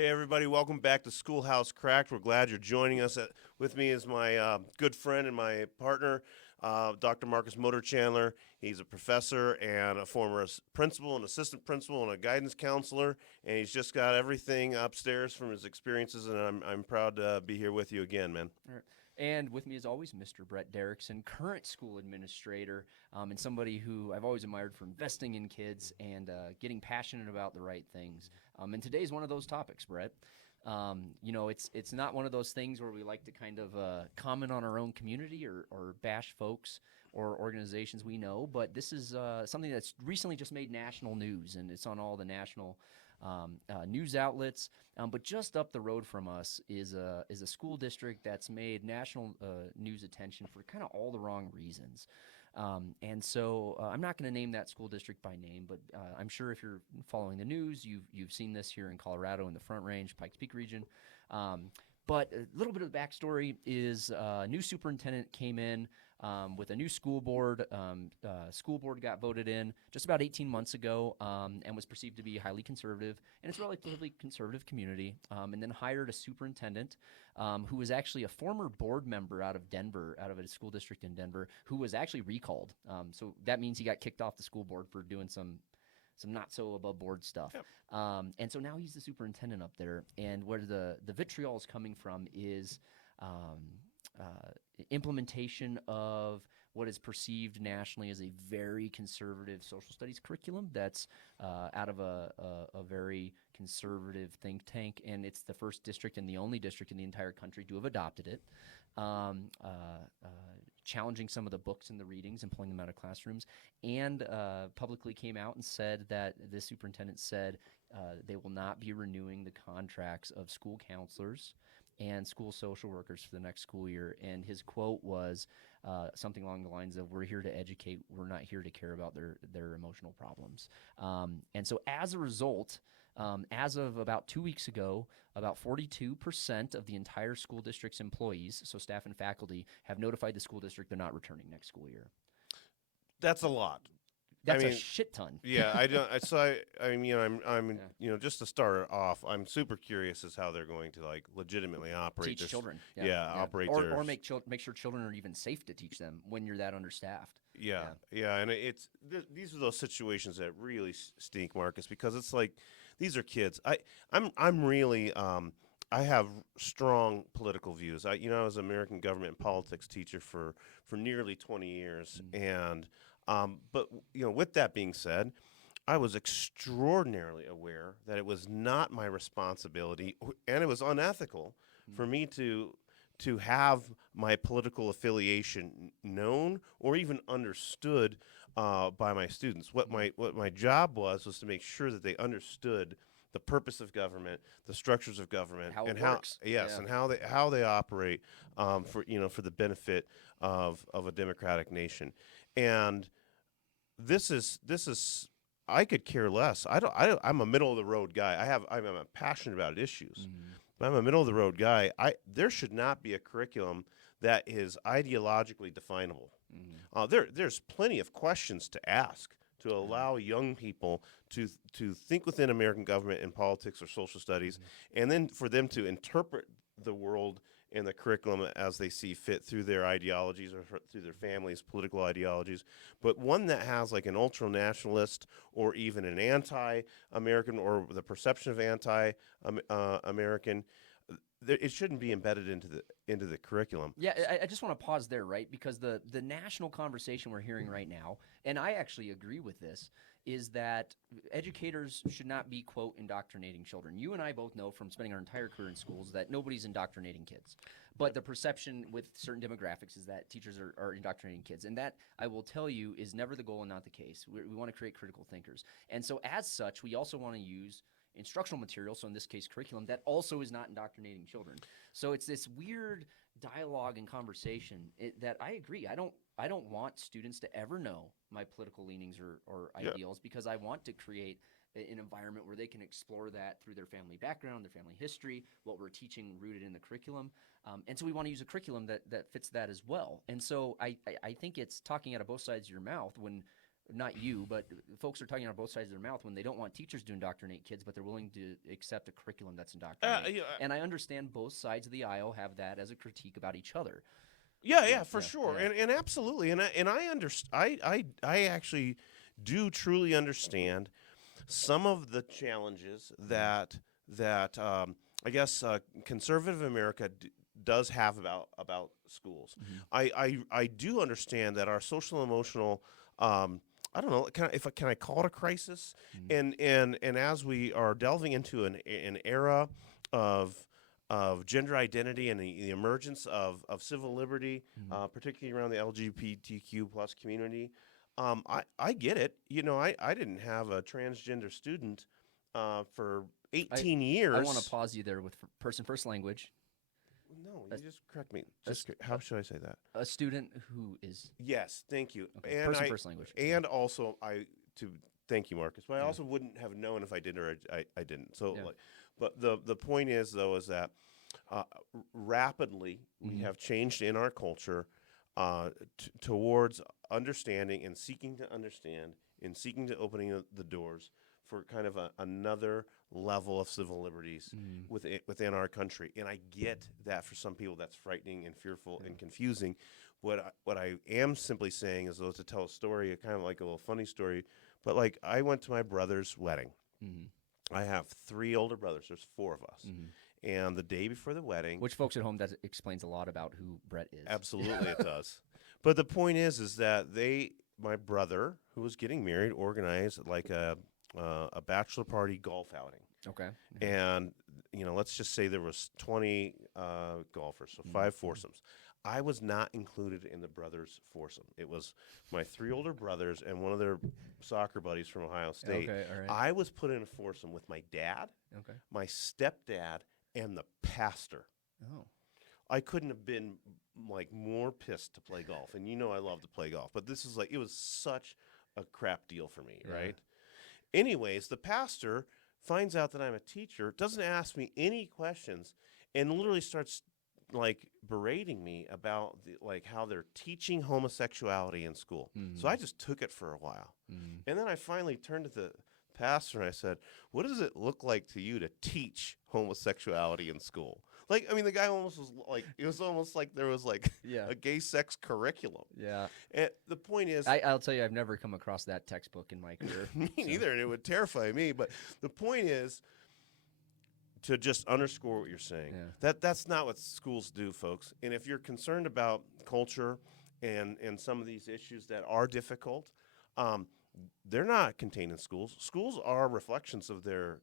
Hey, everybody, welcome back to Schoolhouse Cracked. We're glad you're joining us. With me is my good friend and my partner, Dr. Marcus Motor Chandler. He's a professor and a former principal, an assistant principal, and a guidance counselor. And he's just got everything upstairs from his experiences. And I'm proud to be here with you again, man. All right. And with me, as always, Mr. Brett Derickson, current school administrator, and somebody who I've always admired for investing in kids and getting passionate about the right things. And today's one of those topics, Brett. It's not one of those things where we like to kind of comment on our own community or bash folks or organizations we know, but this is something that's recently just made national news, and it's on all the national news outlets. But just up the road from us is a school district that's made national news attention for kind of all the wrong reasons. And so I'm not going to name that school district by name, but I'm sure if you're following the news, you've seen this here in Colorado in the Front Range, Pikes Peak region. But a little bit of the backstory is a new superintendent came in with a new school board. School board got voted in just about 18 months ago and was perceived to be highly conservative, and it's a relatively conservative community, and then hired a superintendent who was actually a former board member out of Denver, out of a school district in Denver, who was actually recalled. So that means he got kicked off the school board for doing some not so above board stuff. Yep. And so now he's the superintendent up there. And where the vitriol is coming from is implementation of what is perceived nationally as a very conservative social studies curriculum that's out of a very conservative think tank. And it's the first district and the only district in the entire country to have adopted it. Challenging some of the books and the readings and pulling them out of classrooms, and publicly came out and said that the superintendent said they will not be renewing the contracts of school counselors and school social workers for the next school year. And his quote was something along the lines of, "We're here to educate. We're not here to care about their emotional problems." And so as a result, as of about 2 weeks ago, about 42% of the entire school district's employees, so staff and faculty, have notified the school district they're not returning next school year. That's a lot. That's a shit ton. Yeah, I don't. I'm Yeah. just to start off, I'm super curious as how they're going to legitimately operate Teach children. operate or make sure children are even safe to teach them when you're that understaffed. Yeah, and these are those situations that really stink, Marcus, because it's like these are kids. I'm really I have strong political views. I was an American government and politics teacher for nearly 20 years, and but with that being said, I was extraordinarily aware that it was not my responsibility, and it was unethical for me to have my political affiliation known or even understood by my students. What my job was to make sure that they understood the purpose of government, the structures of government, How it and works. and how they operate for the benefit of a democratic nation. And this is I could care less. I'm a middle of the road guy. I'm passionate about issues. But I'm a middle of the road guy. There should not be a curriculum that is ideologically definable. There's plenty of questions to ask to allow young people to think within American government and politics or social studies, and then for them to interpret the world and the curriculum as they see fit through their ideologies or through their families' political ideologies. But one that has like an ultra-nationalist or even an anti-American or the perception of anti-American, it shouldn't be embedded into the curriculum. Yeah, I just want to pause there, right? Because the national conversation we're hearing right now, and I actually agree with this, is that educators should not be, quote, indoctrinating children. You and I both know from spending our entire career in schools that nobody's indoctrinating kids. But the perception with certain demographics is that teachers are indoctrinating kids. And that, I will tell you, is never the goal and not the case. We want to create critical thinkers. And so as such, we also want to use instructional material, so in this case curriculum, that also is not indoctrinating children. So it's this weird dialogue and conversation that I agree. I don't want students to ever know my political leanings or ideals, because I want to create an environment where they can explore that through their family background, their family history, what we're teaching rooted in the curriculum. And so we want to use a curriculum that fits that as well. And so I think it's talking out of both sides of your mouth when not you, but folks are talking out of both sides of their mouth when they don't want teachers to indoctrinate kids, but they're willing to accept a curriculum that's indoctrinating. Yeah, And I understand both sides of the aisle have that as a critique about each other. yeah, for Yeah, sure, yeah. and absolutely, and I actually do truly understand some of the challenges that I guess conservative America does have about schools. I do understand that our social emotional I don't know. Can I call it a crisis? And as we are delving into an era of gender identity and the emergence of civil liberty, particularly around the LGBTQ plus community, I get it. You know, I didn't have a transgender student for 18 years. I want to pause you there with person first language. No, you just correct me. How should I say that? A student who is Yes, thank you. okay, And person first language. and also thank you, Marcus. But I also wouldn't have known if I did or I didn't. So, Yeah. but the point is though is that rapidly we have changed in our culture towards understanding and seeking to understand and seeking to opening the doors for kind of another level of civil liberties within our country. And I get that for some people that's frightening and fearful and confusing. What I am simply saying is, though, to tell a story, kind of like a little funny story, but like I went to my brother's wedding. I have 3 older brothers. There's 4 of us. And the day before the wedding, Which folks at home, that explains a lot about who Brett is. absolutely it does. But the point is that my brother, who was getting married, organized like a bachelor party golf outing. Okay. And let's just say there was 20 golfers, so 5 foursomes. I was not included in the brothers' foursome. It was my 3 older brothers and one of their soccer buddies from Ohio State. Okay, all right. I was put in a foursome with my dad, Okay. my stepdad, and the pastor. Oh. I couldn't have been like more pissed to play golf, and I love to play golf, but this is like, it was such a crap deal for me, right? Anyways, the pastor finds out that I'm a teacher, doesn't ask me any questions, and literally starts like berating me about how they're teaching homosexuality in school. So I just took it for a while, and then I finally turned to the pastor and I said, "What does it look like to you to teach homosexuality in school?" Like, I mean, the guy almost was like, it was almost like there was like a gay sex curriculum. Yeah. And the point is, I'll tell you, I've never come across that textbook in my career. me neither, and it would terrify me. But the point is to just underscore what you're saying. That's not what schools do, folks. And if you're concerned about culture and some of these issues that are difficult, they're not contained in schools. Schools are reflections of their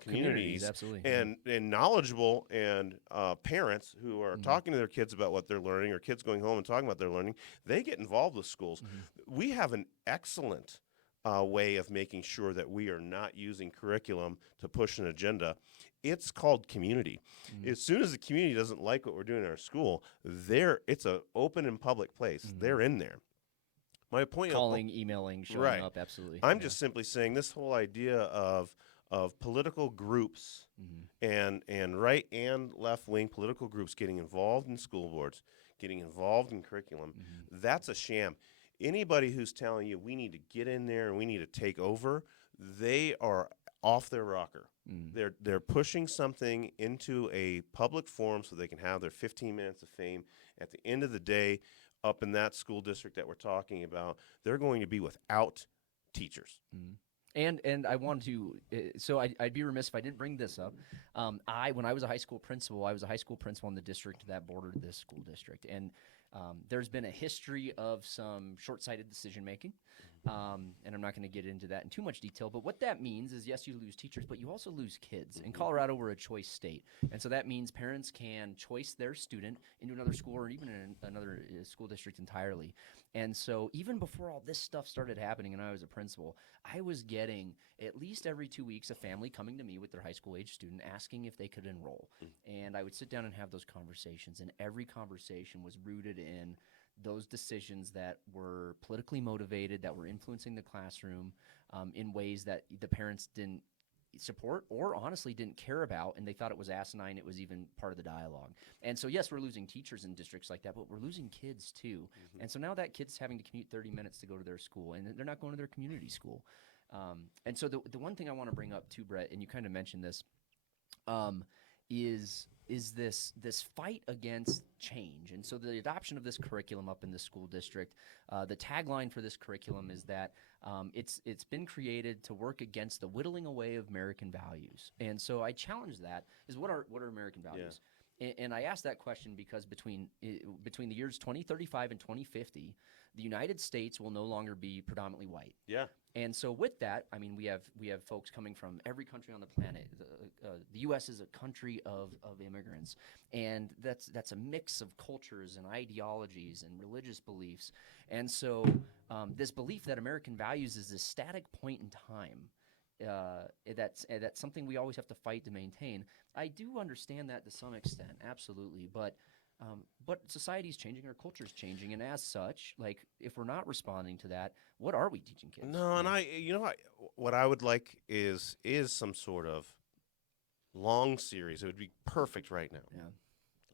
communities, absolutely. and knowledgeable and parents who are talking to their kids about what they're learning, or kids going home and talking about their learning. They get involved with schools. We have an excellent way of making sure that we are not using curriculum to push an agenda. It's called community. As soon as the community doesn't like what we're doing in our school, it's an open and public place. They're in there. My point, calling, emailing, showing up, absolutely. I'm just simply saying this whole idea of political groups and right and left wing political groups getting involved in school boards, getting involved in curriculum, that's a sham. Anybody who's telling you we need to get in there and we need to take over, they are off their rocker. They're pushing something into a public forum so they can have their 15 minutes of fame. At the end of the day, up in that school district that we're talking about, they're going to be without teachers. And I wanted to, so I'd be remiss if I didn't bring this up. When I was a high school principal, I was a high school principal in the district that bordered this school district. And there's been a history of some short-sighted decision-making. And I'm not going to get into that in too much detail, but what that means is, yes, you lose teachers, but you also lose kids. In Colorado, we're a choice state, and so that means parents can choice their student into another school or even in another school district entirely. And so even before all this stuff started happening and I was a principal, I was getting at least every 2 weeks a family coming to me with their high school age student asking if they could enroll. And I would sit down and have those conversations, and every conversation was rooted in those decisions that were politically motivated, that were influencing the classroom in ways that the parents didn't support or honestly didn't care about, and they thought it was asinine. It was even part of the dialogue. And so, yes, we're losing teachers in districts like that, but we're losing kids too. And so now that kid's having to commute 30 minutes to go to their school, and they're not going to their community school. And so the one thing I want to bring up too, Brett, and you kind of mentioned this, is this fight against change. And so the adoption of this curriculum up in the school district, the tagline for this curriculum is that it's been created to work against the whittling away of American values. And so I challenge that, is what are American values? And I ask that question because between the years 2035 and 2050, the United States will no longer be predominantly white. Yeah. And so with that, I mean, we have folks coming from every country on the planet. The U.S. is a country of immigrants, and that's a mix of cultures and ideologies and religious beliefs. And so this belief that American values is this static point in time, that's something we always have to fight to maintain. I do understand that to some extent, absolutely, but society's changing, our culture's changing, and as such, like, if we're not responding to that, what are we teaching kids? No, and what I would like is some sort of long series. It would be perfect right now. Yeah.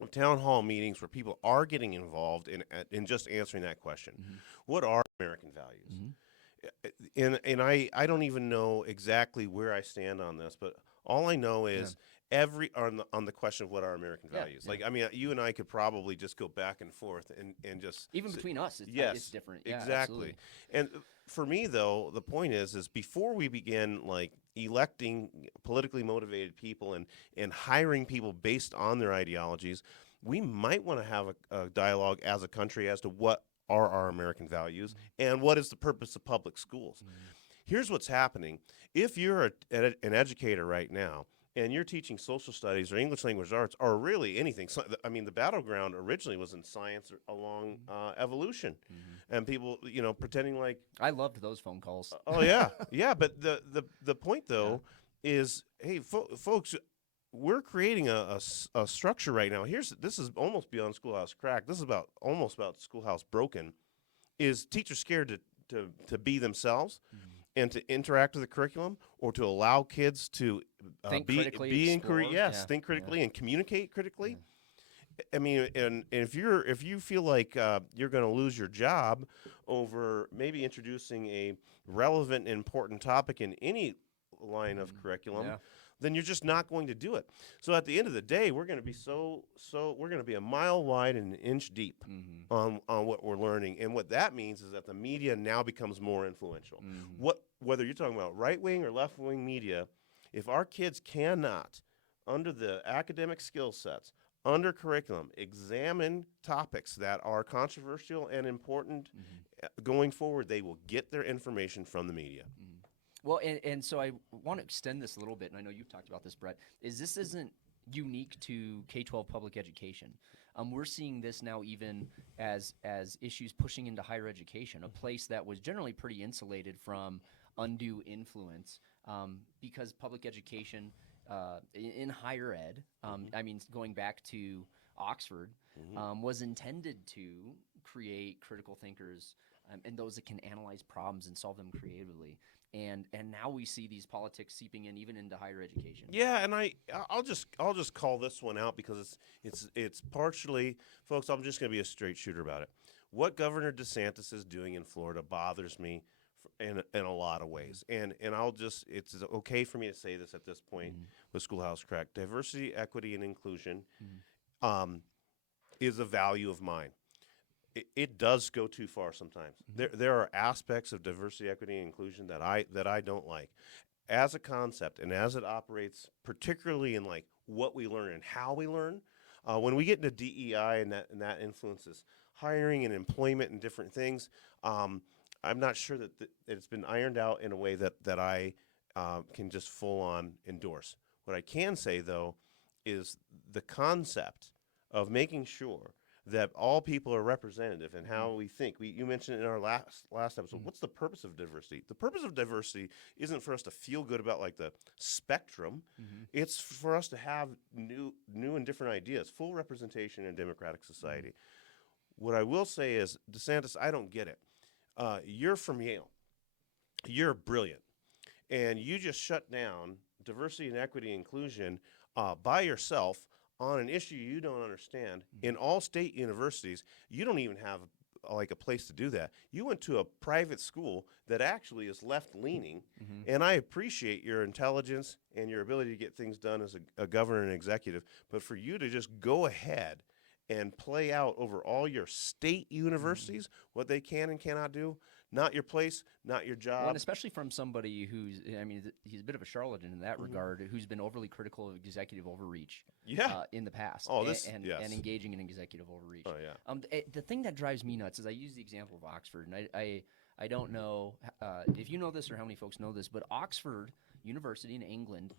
Of town hall meetings where people are getting involved in just answering that question. Mm-hmm. What are American values? Mm-hmm. And I don't even know exactly where I stand on this, but all I know is on the question of what are American values. Yeah. Like, I mean, you and I could probably just go back and forth and just Even between us, yes, it's different. Yeah, exactly. absolutely. And for me, though, the point is before we begin like electing politically motivated people and hiring people based on their ideologies, we might want to have a dialogue as a country as to what are our American values and what is the purpose of public schools. Here's what's happening. If you're an educator right now and you're teaching social studies or English language arts or really anything, so, I mean, the battleground originally was in science along evolution, and people, pretending like I loved those phone calls. oh yeah, yeah. But the point though is, hey, folks, we're creating a structure right now. This is almost beyond schoolhouse crack. This is almost about schoolhouse broken. Is teachers scared to be themselves and to interact with the curriculum, or to allow kids to Think be critically, explore. think critically and communicate critically? I mean, and if you feel like you're going to lose your job over maybe introducing a relevant and important topic in any line of curriculum, then you're just not going to do it. So at the end of the day, we're going to be we're going to be a mile wide and an inch deep on what we're learning. And what that means is that the media now becomes more influential. Whether you're talking about right-wing or left-wing media, if our kids cannot, under the academic skill sets, under curriculum, examine topics that are controversial and important going forward, they will get their information from the media. Well, and so I want to extend this a little bit, and I know you've talked about this, Brett, this isn't unique to K-12 public education. We're seeing this now even as issues pushing into higher education, a place that was generally pretty insulated from undue influence, because public education in higher ed, I mean, going back to Oxford, was intended to create critical thinkers and those that can analyze problems and solve them creatively. And now we see these politics seeping in even into higher education. Yeah, and I'll just call this one out because it's partially, folks. I'm just going to be a straight shooter about it. What Governor DeSantis is doing in Florida bothers me in a lot of ways, and it's okay for me to say this at this point with Schoolhouse Crack. Diversity, equity, and inclusion is a value of mine. It does go too far sometimes. There are aspects of diversity, equity, and inclusion that I don't like as a concept and as it operates, particularly in like what we learn and how we learn. When we get into DEI and that influences hiring and employment and different things, I'm not sure that it's been ironed out in a way that I can just full on endorse. What I can say though is the concept of making sure that all people are representative in how we think. You mentioned in our last episode, what's the purpose of diversity? The purpose of diversity isn't for us to feel good about like the spectrum. It's for us to have new and different ideas, full representation in a democratic society. What I will say is, DeSantis, I don't get it. You're from Yale. You're brilliant. And you just shut down diversity and equity inclusion by yourself on an issue you don't understand. In all state universities, you don't even have like a place to do that. You went to a private school that actually is left leaning, and I appreciate your intelligence and your ability to get things done as a governor and executive. But for you to just go ahead and play out over all your state universities what they can and cannot do, not your place, not your job. Well, and especially from somebody who's, I mean, he's a bit of a charlatan in that regard, who's been overly critical of executive overreach in the past. Oh, and engaging in executive overreach. Oh, yeah. The thing that drives me nuts is I use the example of Oxford, and I don't know if you know this or how many folks know this, but Oxford University in England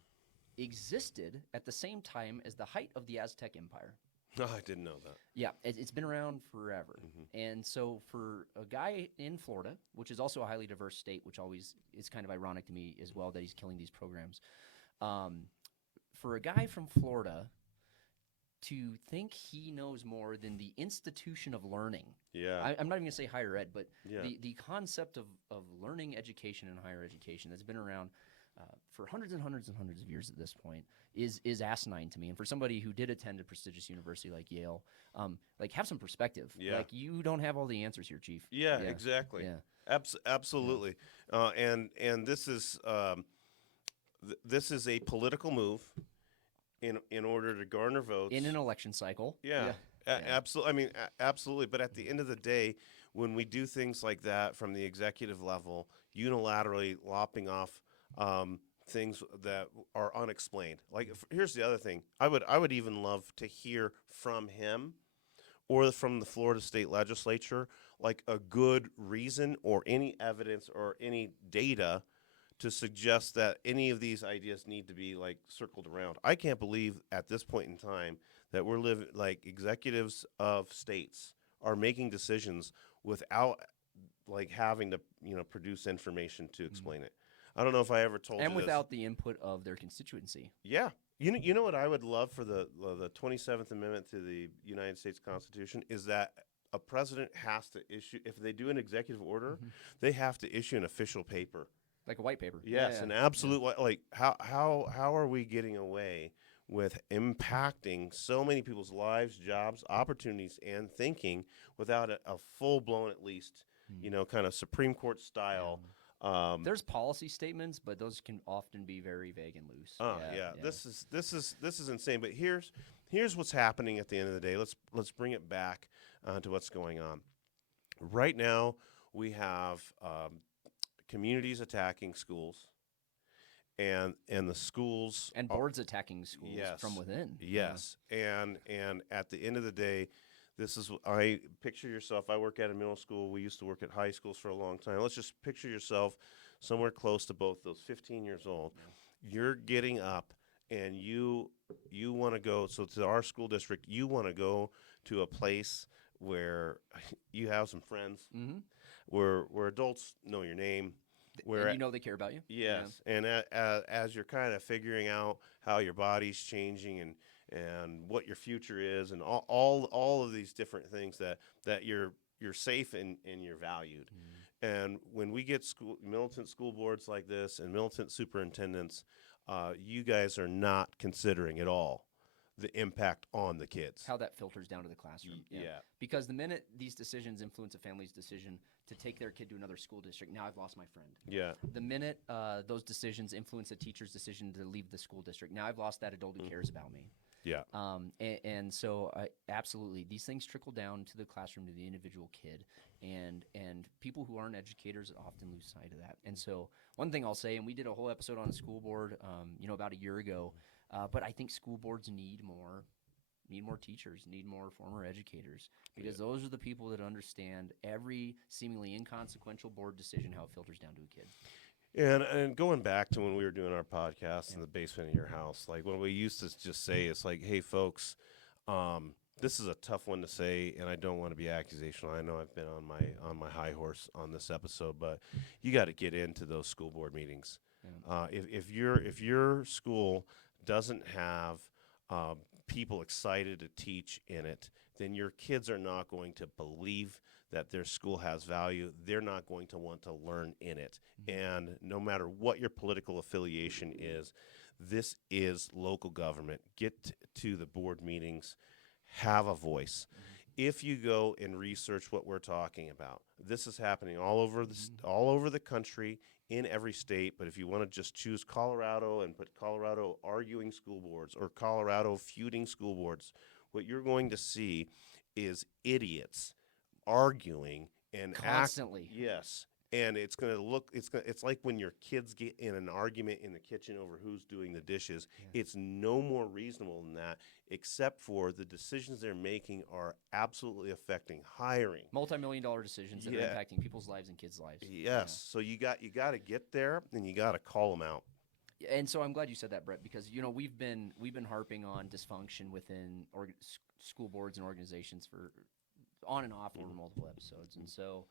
existed at the same time as the height of the Aztec Empire. No, I didn't know that. Yeah, it's been around forever. And so for a guy in Florida, which is also a highly diverse state, which always is kind of ironic to me as well that he's killing these programs, for a guy from Florida to think he knows more than the institution of learning. Yeah. I'm not even going to say higher ed, but Yeah. the concept of learning education and higher education that's been around for hundreds and hundreds and hundreds of years at this point is asinine to me. And for somebody who did attend a prestigious university like Yale, like have some perspective. Yeah. Like you don't have all the answers here, Chief. Yeah, exactly. Yeah. Absolutely. And this is this is a political move in order to garner votes In an election cycle. Yeah. Absolutely. I mean, absolutely. But at the end of the day, when we do things like that from the executive level, unilaterally lopping off things that are unexplained. Like, here's the other thing. I would even love to hear from him or from the Florida State Legislature, like a good reason or any evidence or any data to suggest that any of these ideas need to be like circled around. I can't believe at this point in time that we're living like executives of states are making decisions without like having to, produce information to explain it. I don't know if I ever told you And this. without the input of their constituency. Yeah. You know what I would love for the 27th Amendment to the United States Constitution is that a president has to issue, if they do an executive order, they have to issue an official paper. Like a white paper. Yes, an absolute like how are we getting away with impacting so many people's lives, jobs, opportunities, and thinking without a full blown, at least, kind of Supreme Court style. There's policy statements, but those can often be very vague and loose. This is insane. But here's what's happening at the end of the day. Let's bring it back to what's going on. Right now, we have communities attacking schools, and the schools And boards attacking schools Yes. from within. Yes, and at the end of the day, this is I picture yourself. I work at a middle school. We used to work at high schools for a long time. Let's just picture yourself somewhere close to both those 15 years old. You're getting up and you want to go. So to our school district, you want to go to a place where you have some friends, where adults know your name. Where And you know they care about you. Yes, and as you're kind of figuring out how your body's changing and what your future is, and all of these different things that you're safe and you're valued. And when we get militant school boards like this and militant superintendents, you guys are not considering at all the impact on the kids. How that filters down to the classroom. Yeah. Because the minute these decisions influence a family's decision to take their kid to another school district, now I've lost my friend. Yeah. The minute those decisions influence a teacher's decision to leave the school district, now I've lost that adult who cares about me. Yeah. And so absolutely, these things trickle down to the classroom, to the individual kid, and people who aren't educators often lose sight of that. And so one thing I'll say, and we did a whole episode on the school board, about a year ago, but I think school boards need more teachers, need more former educators, because those are the people that understand every seemingly inconsequential board decision, how it filters down to a kid. And going back to when we were doing our podcast in the basement of your house, like when we used to just say, it's like, hey, folks, this is a tough one to say, and I don't want to be accusational. I know I've been on my high horse on this episode, but you got to get into those school board meetings. Yeah. If your school doesn't have people excited to teach in it, then your kids are not going to believe that their school has value. They're not going to want to learn in it. And no matter what your political affiliation is, this is local government. Get to the board meetings, have a voice. If you go and research what we're talking about, this is happening all over all over the country, in every state. But if you want to just choose Colorado and put Colorado arguing school boards or Colorado feuding school boards, what you're going to see is idiots arguing and Constantly. Yes. And it's going to look, it's like when your kids get in an argument in the kitchen over who's doing the dishes. Yeah. It's no more reasonable than that, except for the decisions they're making are absolutely affecting hiring. Multi-million-dollar decisions that are impacting people's lives and kids' lives. Yes. So you got to get there, and you got to call them out. And so I'm glad you said that, Brett, because we've been harping on dysfunction within school boards and organizations for on and off over multiple episodes, and so.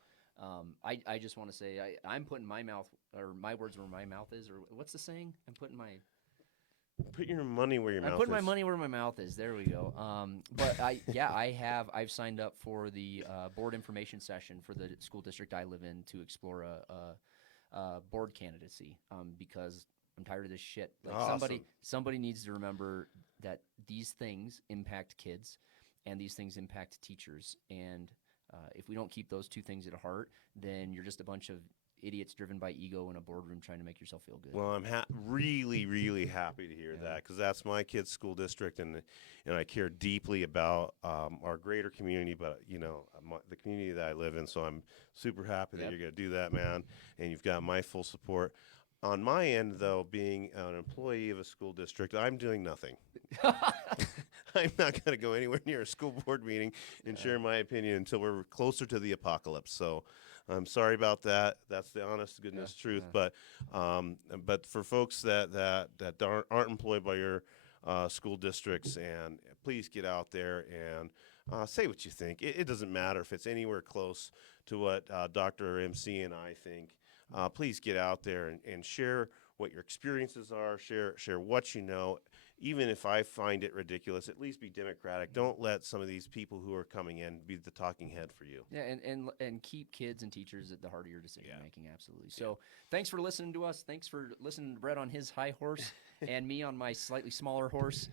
I just want to say I'm putting my words where my mouth is, or what's the saying? Put your money where your mouth is. I'm putting my money where my mouth is. There we go. But I've signed up for the board information session for the school district I live in to explore a board candidacy because I'm tired of this shit. Like awesome. somebody needs to remember that these things impact kids, and these things impact teachers, and if we don't keep those two things at heart, then you're just a bunch of idiots driven by ego in a boardroom trying to make yourself feel good. Well, I'm really, really happy to hear that, because that's my kid's school district, and I care deeply about our greater community, but the community that I live in. So I'm super happy that you're going to do that, man, and you've got my full support. On my end, though, being an employee of a school district, I'm doing nothing. I'm not going to go anywhere near a school board meeting and share my opinion until we're closer to the apocalypse. So I'm sorry about that. That's the honest goodness truth. But for folks that aren't employed by your school districts, and please get out there and say what you think. It doesn't matter if it's anywhere close to what Dr. MC and I think. Please get out there and share what your experiences are. Share what you know. Even if I find it ridiculous, at least be democratic. Don't let some of these people who are coming in be the talking head for you. Yeah, and keep kids and teachers at the heart of your decision making. Absolutely. So thanks for listening to us. Thanks for listening to Brett on his high horse and me on my slightly smaller horse,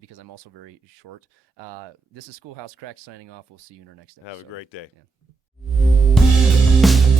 because I'm also very short. This is Schoolhouse Cracks signing off. We'll see you in our next episode. Have a great day. Yeah.